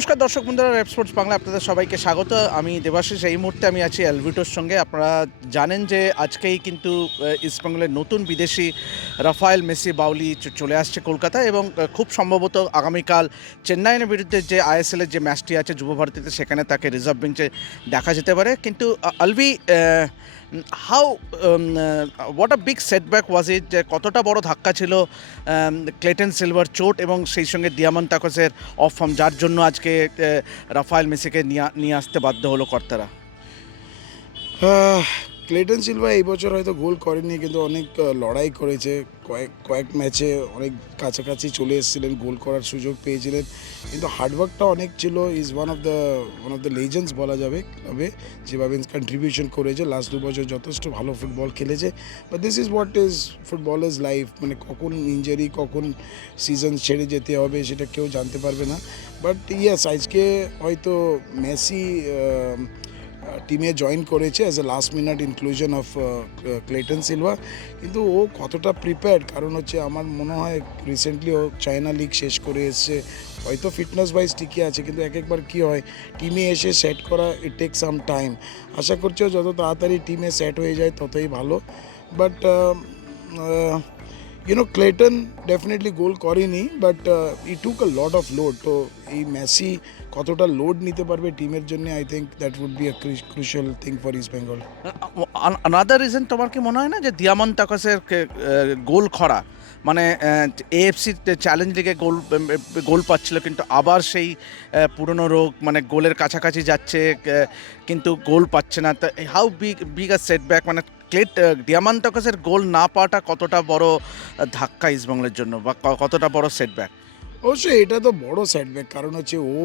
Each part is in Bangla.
নমস্কার দর্শক বন্ধুরা, রেড স্পোর্টস বাংলা আপনাদের সবাইকে স্বাগত। আমি দেবাশিস। এই মুহূর্তে আমি আছি অ্যালভিটোর সঙ্গে। আপনারা জানেন যে আজকেই কিন্তু ইস্টবেঙ্গলের নতুন বিদেশি রাফায়েল মেসি বাউলি চলে আসছে কলকাতায়, এবং খুব সম্ভবত আগামীকাল চেন্নাইয়ের বিরুদ্ধে যে আইএসএলের যে ম্যাচটি আছে যুব ভারতীতে, সেখানে তাকে রিজার্ভ বেঞ্চে দেখা যেতে পারে। কিন্তু Alvi, how what a big setback was it, যে কতটা বড় ধাক্কা ছিল ক্লেটন সিলভার চোট এবং সেই সঙ্গে দিয়ামান্তাকসের অফ ফর্ম, যার জন্য আজকে রাফায়েল মেসিকে নিয়ে আসতে বাধ্য হলো কর্তারা। ক্লেটন সিলভা এই বছর হয়তো গোল করেনি, কিন্তু অনেক লড়াই করেছে। কয়েক ম্যাচে অনেক কাছাকাছি চলে এসেছিলেন, গোল করার সুযোগ পেয়েছিলেন, কিন্তু হার্ডওয়ার্কটা অনেক ছিল। Is one of the legends বলা যাবে ক্লাবে, যেভাবে কন্ট্রিবিউশন করেছে লাস্ট 2 বছর, যথেষ্ট ভালো ফুটবল খেলেছে। But this is what is football is life, মানে কখন ইঞ্জারি, কখন সিজন ছেড়ে যেতে হবে সেটা কেউ জানতে পারবে না। বাট ইয়াস, আজকে হয়তো মেসি টিমে জয়েন করেছে as a last minute inclusion of Cleiton Silva, কিন্তু ও কতটা প্রিপেয়ার্ড, কারণ হচ্ছে আমার মনে হয় রিসেন্টলি ও চায়না লিগ শেষ করে এসছে, হয়তো ফিটনেস ওয়াইজ ঠিকই আছে, কিন্তু একবার কী হয় টিমে এসে সেট করা, ইট টেক সাম টাইম। আশা করছি যত তাড়াতাড়ি টিমে সেট হয়ে যায় ততই ভালো। বাট ক্লেটন ডেফিনেটলি গোল করেনি, but he took a lot of load. তো এই মেসি কতটা লোড নিতে পারবে টিমের জন্য, I think that would be a crucial thing for East Bengal. Another reason, তোমার কি মনে হয় না যে দিয়ামান্তাকসের গোল খরা, মানে এএফসি চ্যালেঞ্জ লিগে গোল পাচ্ছিল, কিন্তু আবার সেই পুরনো রোগ, মানে গোলের কাছাকাছি যাচ্ছে কিন্তু গোল পাচ্ছে না। হাউ বিগ আ সেটব্যাক, মানে দিয়ামান্তাকসের গোল না পাওয়াটা কতটা বড় ধাক্কা ইস্টবেঙ্গলের জন্য, বা কতটা বড় সেটব্যাক? অবশ্যই এটা তো বড় সেটব্যাক, কারণ হচ্ছে ও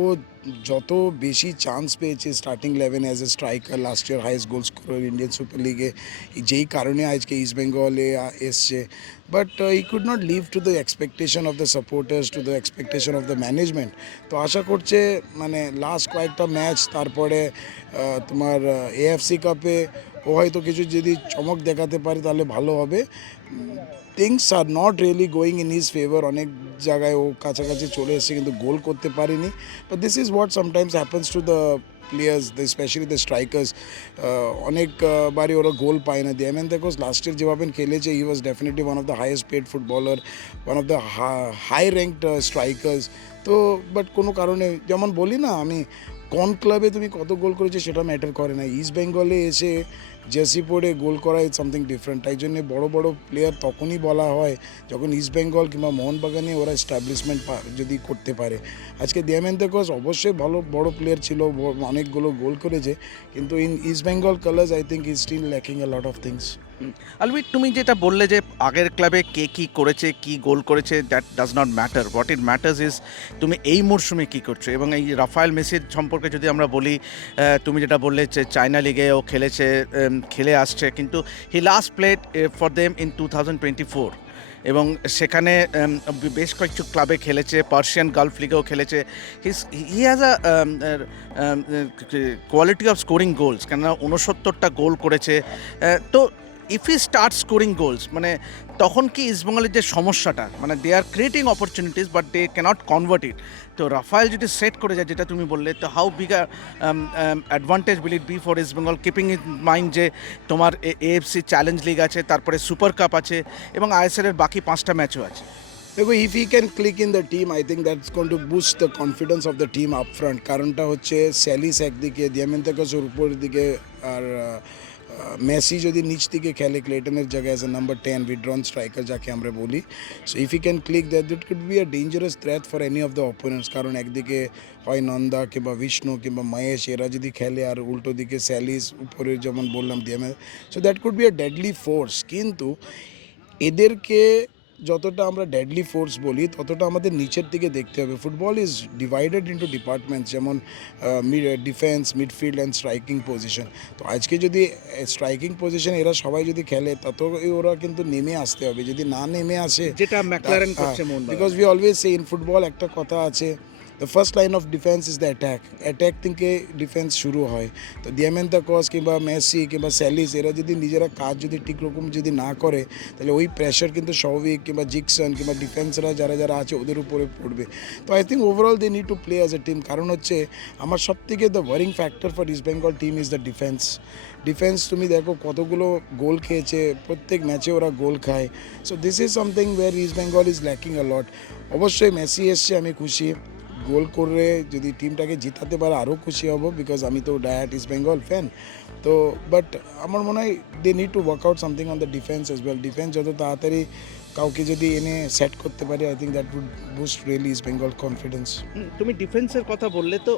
যত বেশি চান্স পেয়েছে starting 11 as a striker, last year highest goal scorer Indian Super লিগে, যেই কারণে আজকে ইস্ট বেঙ্গলে এসছে। But he could not live to the expectation of the supporters, to the expectation of the management. তো আশা করছে মানে লাস্ট কয়েকটা ম্যাচ, তারপরে তোমার এএফসি কাপে ও হয়তো কিছু যদি চমক দেখাতে পারে তাহলে ভালো হবে। Things are not really going in his favour, অনেক জায়গায় ও কাছাকাছি চলে এসেছে কিন্তু গোল করতে পারেনি। But this is what sometimes happens to the players, specially the strikers. অনেক বারই ওরা গোল পায় না। দিয়ামান্তাকস লাস্ট ইয়ার যেভাবে খেলেছে, he was definitely one of the highest paid footballer, one of the high ranked strikers. তো বাট কোনো কারণে, যেমন বলি না আমি, কোন ক্লাবে তুমি কত গোল করেছো সেটা ম্যাটার করে না, ইস্ট বেঙ্গলে এসে জার্সি পরে গোল করা ইজ সামথিং ডিফারেন্ট। তাই জন্যে বড়ো বড়ো প্লেয়ার তখনই বলা হয় যখন ইস্ট বেঙ্গল কিংবা মোহনবাগানে ওরা এস্টাবলিশমেন্ট যদি করতে পারে। আজকে দিয়ামান্তাকস অবশ্যই ভালো বড় প্লেয়ার ছিল, অনেকগুলো গোল করেছে, কিন্তু in East Bengal colours I think is still lacking a lot of things. Alvi, তুমি যেটা বললে যে আগের ক্লাবে কে কী করেছে, কি গোল করেছে, that does not matter. What it matters is তুমি এই মরশুমে কী করছো। এবং এই রাফায়েল মেসির সম্পর্কে যদি আমরা বলি, তুমি যেটা বললে যে চায়না লিগে ও খেলে আসছে, কিন্তু he last played for them in 2024, এবং সেখানে বেশ কয়েকটি ক্লাবে খেলেছে, পার্সিয়ান গালফ লিগেও খেলেছে। He has a quality of scoring goals, কেননা 69টা গোল করেছে। তো if he start scoring goals, মানে তখন কি ইস্টবেঙ্গলের যে সমস্যাটা, মানে they are creating opportunities but they cannot convert it. তো রাফায়েল যদি সেট করে যায়, যেটা তুমি বললে, তো how big advantage will it be for East Bengal, keeping in mind যে তোমার এএফসি চ্যালেঞ্জ লিগ আছে, তারপরে সুপার কাপ আছে, এবং আইএসএলের বাকি 5টা ম্যাচও আছে। দেখো, if E can click in the team, I think that's going to boost the confidence of the team up front. কারণটা হচ্ছে স্যালিস একদিকে, দিয়ামান্তাকসের উপরের দিকে, আর মেসি যদি নিচ দিকে খেলে ক্লেটনের জায়গায় as a number 10 withdrawn striker যাকে আমরা বলি। So if E can click that, it could be a dangerous threat for any of the opponents. কারণ একদিকে হয় নন্দা কিংবা বিষ্ণু কিংবা মহেশ, এরা যদি খেলে, আর উল্টো দিকে স্যালিস, উপরে যেমন বললাম Diamantakos, so that could be a deadly force. কিন্তু এদেরকে যতটা আমরা ডেডলি ফোর্স বলি, ততটা আমাদের নিচের দিকে দেখতে হবে। Football is divided into departments, যেমন defence, midfield and striking position. তো আজকে যদি স্ট্রাইকিং পজিশন এরা সবাই যদি খেলে, তত ওরা কিন্তু নেমে আসতে হবে। যদি না নেমে আসে, যেটা ম্যাকলারেন করছে Mohun Bagan. Because we always say in football একটা কথা আছে, the first line of defence is the attack থেকে ডিফেন্স শুরু হয়। তো দিয়ামেন্তা কস কিংবা মেসি কিংবা স্যালিস এরা যদি নিজেরা কাজ যদি ঠিক রকম যদি না করে, তাহলে ওই প্রেশার কিন্তু স্বাভাবিক কিংবা জিকসন কিংবা ডিফেন্সরা যারা যারা আছে ওদের উপরে পড়বে। তো I think overall they need to play as a team. কারণ হচ্ছে আমার সব থেকে the worrying factor for East Bengal team is the defence তুমি দেখো কতগুলো গোল খেয়েছে, প্রত্যেক ম্যাচে ওরা গোল খায়। So this is something where East Bengal is lacking a lot. অবশ্যই মেসি এসছে, আমি খুশি, গোল করে যদি টিমটাকে জিতাতে পারে আরও খুশি হব, বিকজ আমি তো ডায়াট ইস্ট বেঙ্গল ফ্যান। তো বাট আমার মনে হয় they need to work out something on the defence as well. Defence যত তাড়াতাড়ি কাউকে যদি এনে সেট করতে পারে, I think that would boost really East Bengal confidence. তুমি ডিফেন্সের কথা বললে, তো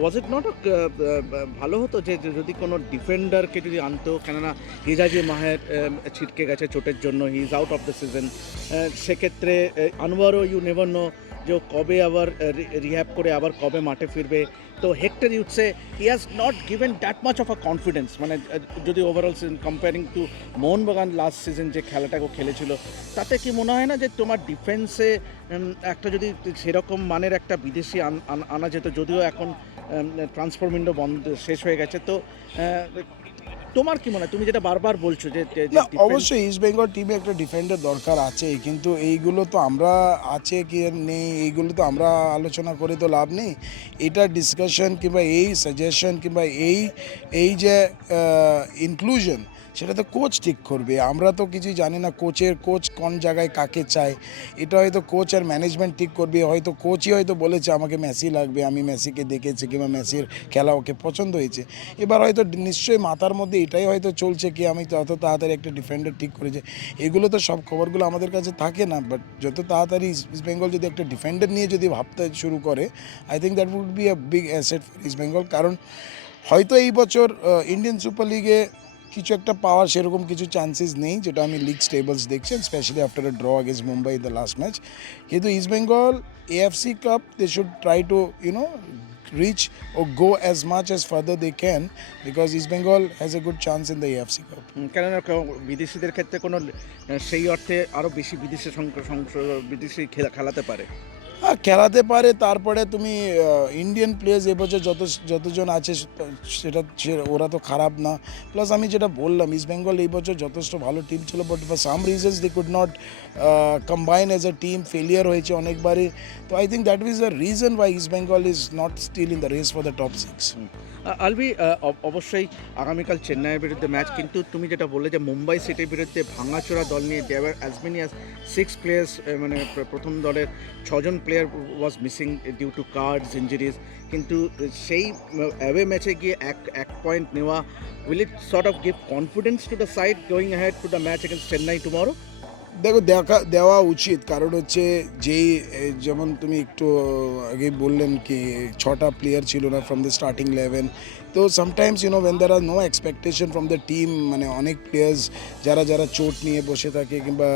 ওয়াজ ইট নট ভালো হতো যে যদি কোনো ডিফেন্ডারকে যদি আনতো, কেননা হিজাজি মাহের ছিটকে গেছে চোটের জন্য, he is out of the season. সেক্ষেত্রে আনোয়ারও ইউ নেভার নো যে ও কবে আবার রিহ্যাব করে আবার কবে মাঠে ফিরবে। তো হেক্টর ইউটসে he has not given that much of a confidence, মানে যদি overall season comparing to Mohun Bagan last season যে খেলাটাকে খেলেছিল, তাতে কি মনে হয় না যে তোমার ডিফেন্সে একটা যদি সেরকম মানের একটা বিদেশি আনা যেত, যদিও এখন ট্রান্সফার উইন্ডো বন্ধ শেষ হয়ে গেছে, তো তোমার কি মনে হয়, তুমি যেটা বারবার বলছো যে না, অবশ্যই ইস্ট বেঙ্গল টিমে একটা ডিফেন্ডার দরকার আছে, কিন্তু এইগুলো তো আমরা আছে কি নেই এইগুলো তো আমরা আলোচনা করে তো লাভ নেই। এটা ডিসকাশন কিংবা এই সাজেশন কিংবা এই যে ইনক্লুশন, সেটা তো কোচ ঠিক করবে। আমরা তো কিছুই জানি না কোচ কোন জায়গায় কাকে চায়। এটা হয়তো কোচ আর ম্যানেজমেন্ট ঠিক করবে। হয়তো কোচই হয়তো বলেছে আমাকে মেসি লাগবে, আমি মেসিকে দেখেছি কিংবা মেসির খেলা ওকে পছন্দ হয়েছে। এবার হয়তো নিশ্চয়ই মাথার মধ্যে এটাই হয়তো চলছে কি আমি তত তাড়াতাড়ি একটা ডিফেন্ডার ঠিক করেছে। এগুলো তো সব খবরগুলো আমাদের কাছে থাকে না, বাট যত তাড়াতাড়ি ইস্ট বেঙ্গল যদি একটা ডিফেন্ডার নিয়ে যদি ভাবতে শুরু করে, I think that would be a big asset for East Bengal. কারণ হয়তো এই বছর ইন্ডিয়ান সুপার লিগে কিছু একটা পাওয়ার সেরকম কিছু চান্সেস নেই, যেটা আমি লিগ স্টেবলস দেখছি, specially after a draw against Mumbai in the last match. কিন্তু East Bengal AFC Cup, they should try to reach or go as much as further they can, because East Bengal has a good chance in the AFC Cup. কেননা বিদেশিদের ক্ষেত্রে কোনো সেই অর্থে আরও বেশি বিদেশি খেলাতে পারে। খেলাতে পারে। তারপরে তুমি ইন্ডিয়ান প্লেয়ার্স এবছর যতজন আছে ওরা তো খারাপ না। প্লাস আমি যেটা বললাম, ইস্ট বেঙ্গল এই বছর যথেষ্ট ভালো টিম ছিল, but for some reasons they could not combine as a team, failure হয়েছে অনেকবারই। তো I think that is the reason why East Bengal is not still in the race for the top 6. Alvi, অবশ্যই আগামীকাল চেন্নাইয়ের বিরুদ্ধে ম্যাচ, কিন্তু তুমি যেটা বললে যে মুম্বাই সিটির বিরুদ্ধে ভাঙাচোরা দল নিয়ে দেওয়ার অ্যাজ মেনি অ্যাজ 6 প্লেয়ার্স, মানে প্রথম দলের 6জন player was missing due to cards injuries, কিন্তু সেই অ্যাওয়ে ম্যাচে গিয়ে এক পয়েন্ট নেওয়া, will it sort of give confidence to the side going ahead to the match against Chennai tomorrow? দেখো, দেওয়া উচিত। কারণ হচ্ছে যেমন তুমি একটু আগে বললেন কি 6টা প্লেয়ার ছিল না ফ্রম দ্য স্টার্টিং 11। তো sometimes when there are no expectation from the team, মানে অনেক প্লেয়ার্স যারা চোট নিয়ে বসে থাকে কিংবা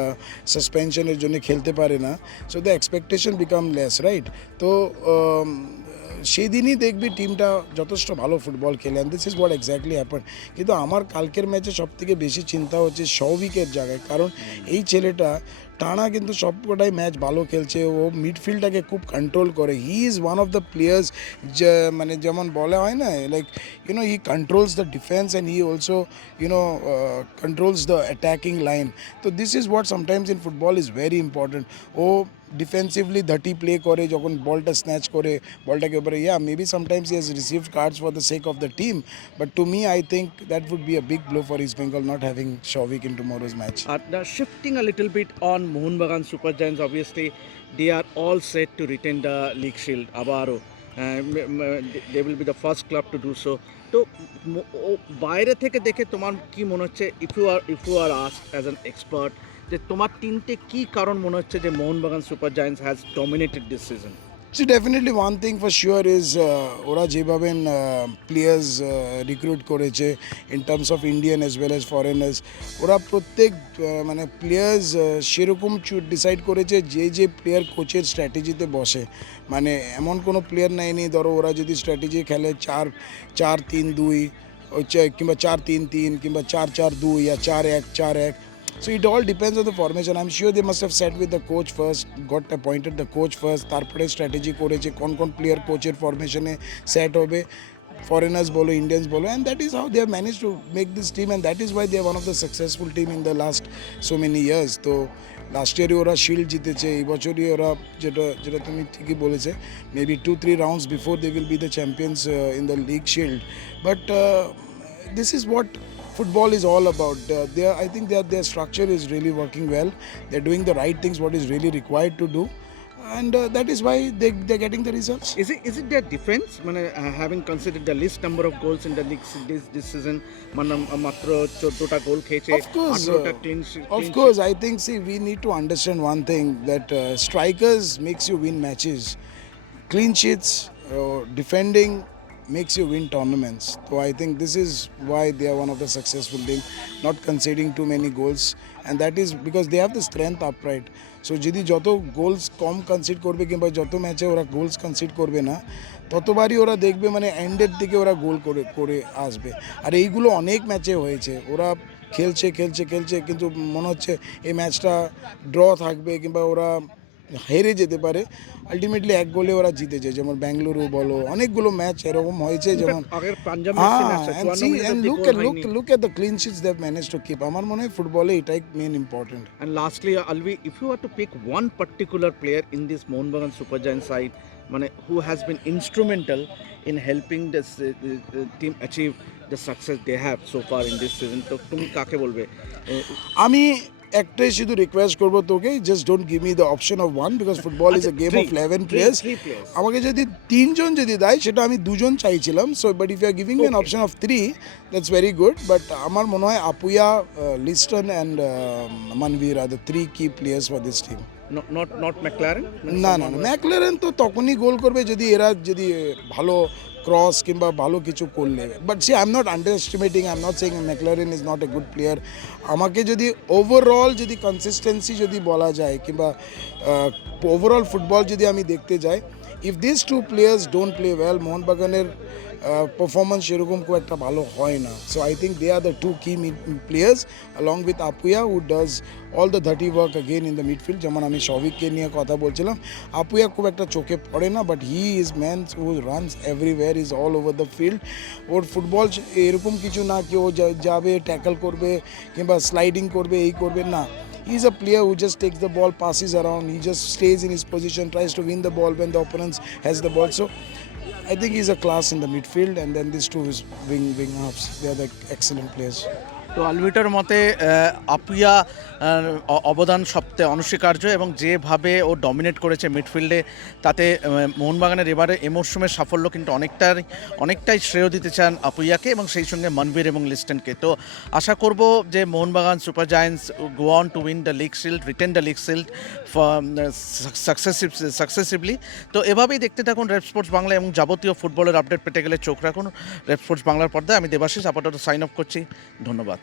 সাসপেনশনের জন্য খেলতে পারে না, so the expectation become less, right? তো সেদিনই দেখবি টিমটা যথেষ্ট ভালো ফুটবল খেলে, and this is what exactly happen. কিন্তু আমার কালকের ম্যাচে সবথেকে বেশি চিন্তা হচ্ছে সৌভিকের জায়গায়। কারণ এই ছেলেটা টানা কিন্তু সবকটাই ম্যাচ ভালো খেলছে, ও মিডফিল্ডটাকে খুব কন্ট্রোল করে। He is one of the players, মানে যেমন বলা হয় না, like he controls the defence and he also controls the attacking line. তো this is what sometimes in football is very important. ও ডিফেন্সিভলি ডার্টি প্লে করে, যখন বলটা স্ন্যাচ করে বলটাকে উপরে, maybe sometimes he has received cards for the sake of the team, but to me I think that would be a big blow for East Bengal not having Shovik in tomorrow's match. Shifting a little bit on Mohun Bagan Super Giants, obviously they are all set to retain the league shield. Abaro, they will be the first club to do so. তো বাইরে থেকে দেখে তোমার কি মনে হচ্ছে, if you are asked as an expert, যে তোমার তিনটে কি কারণ মনে হচ্ছে যে মোহন বাগান super giants has dominated this season? So definitely one thing for sure is ওরা যেভাবে প্লেয়ার্স রিক্রুট করেছে in terms of Indian as well as foreigners, ওরা প্রত্যেক মানে প্লেয়ার্স সেরকম ডিসাইড করেছে যে প্লেয়ার কোচের স্ট্র্যাটেজিতে বসে। মানে এমন কোনো প্লেয়ার নেয়নি, ধরো ওরা যদি স্ট্র্যাটেজি খেলে 4-4-3-2 কিংবা 4-3-3 কিংবা 4-4-2 या 4-1-4-1, So it all depends on the formation. I'm sure they must have sat with the coach first, got appointed the coach first, তারপরে স্ট্র্যাটেজি করেছে কোন কোন প্লেয়ার কোচের ফরমেশনে সেট হবে, foreigners bolo, Indians bolo, and that is how they have managed to make this team, and that is why they are one of the successful team in the last so many years. তো লাস্ট ইয়ারে ওরা শিল্ড জিতেছে, এই বছরই ওরা যেটা যেটা তুমি ঠিকই বলেছে, maybe 2-3 rounds before they will be the champions in the league shield, but this is what football is all about. I think their structure is really working well. They're doing the right things, what is really required to do, and that is why they're getting the results. Is it their defense? Having considered the least number of goals in the league this season, মাত্র 14টা গোল খেয়েছে, Of course, 18টা clean of course. I think, see, we need to understand one thing, that strikers makes you win matches. Clean sheets, defending makes you win tournaments. So I think this is why they are one of the successful team, not conceding too many goals, and that is because they have the strength upright. So যদি যত গোলস কম কনসিড করবে কিংবা যত ম্যাচে ওরা গোলস কনসিড করবে না, ততবারই ওরা দেখবে মানে এন্ডের দিকে ওরা গোল করে করে আসবে। আর এইগুলো অনেক ম্যাচে হয়েছে, ওরা খেলছে খেলছে খেলছে কিন্তু মনে হচ্ছে এই ম্যাচটা ড্র থাকবে কিংবা ওরা হেরে যেতে পারে, আলটিমেটলি এক গোলে ওরা জিতেছে, যেমন ব্যাঙ্গালুরু বলো, অনেকগুলো ম্যাচ এরকম হয়েছে, যেমন look at the clean sheets they have managed to keep. আমার মনে হয় ফুটবলে এটাই main important. And lastly, Alvi, if you were to pick one particular player in this Mohun Bagan Super Giant side, who has been instrumental in helping this team achieve the success they have so far in this season, তো তুমি কাকে বলবে? আমি একটাই শুধু রিকোয়েস্ট করবো তোকে, just don't give me the option of one, because football is a game of 11 players. আমাকে যদি 3 জন যদি দেয়, সেটা আমি 2 জন চাইছিলাম, so but if you are giving me an option of 3, that's very good. But আমার মনে হয় Apuia, Liston and Manvir are the 3 key players for this team. Not McLaren? না, ম্যাকলারেন তো তখনই গোল করবে যদি এরা যদি ভালো ক্রস কিংবা ভালো কিছু করলে। But see, I am not underestimating, I am not saying McLaren is not a good player. আমাকে যদি ওভারঅল যদি কনসিস্টেন্সি যদি বলা যায় কিংবা ওভারঅল ফুটবল যদি আমি দেখতে যাই, if this 2 players don't play well, মোহনবাগানের পারফরমেন্স সেরকম খুব একটা ভালো হয় না। So I think they are the 2 key players along with Apuia, who does all the dirty work again in the midfield. যেমন আমি শৌভিককে নিয়ে কথা বলছিলাম, আপুয়া খুব একটা চোখে পড়ে না, but he is man who runs everywhere, is all over the field. Or football এরকম কিছু না কি ও যাবে ট্যাকল করবে কিংবা স্লাইডিং করবে, এই করবে না। He is a player who just takes the ball, passes around, he just stays in his position, tries to win the ball when the opponent has the ball. So I think he's a class in the midfield, and then these 2 is wing halves. They are the excellent players. তো আলভিটার মতে আপুয়া অবদান সবচেয়ে অনস্বীকার্য, এবং যেভাবে ও ডমিনেট করেছে মিডফিল্ডে, তাতে মোহনবাগানের এবারে এ মরশুমের সাফল্য কিন্তু অনেকটাই শ্রেয় দিতে চান আপুয়াকে এবং সেই সঙ্গে মনবীর এবং লিস্টনকে। তো আশা করব যে Mohun Bagan super giants go on to win the league shield, written the league shield successively. তো এভাবেই দেখতে থাকুন রেড স্পোর্টস বাংলা, এবং যাবতীয় ফুটবলের আপডেট পেতে গেলে চোখ রাখুন রেড স্পোর্টস বাংলার পর্দায়। আমি দেবাশিস আপাতত সাইন অফ করছি, ধন্যবাদ।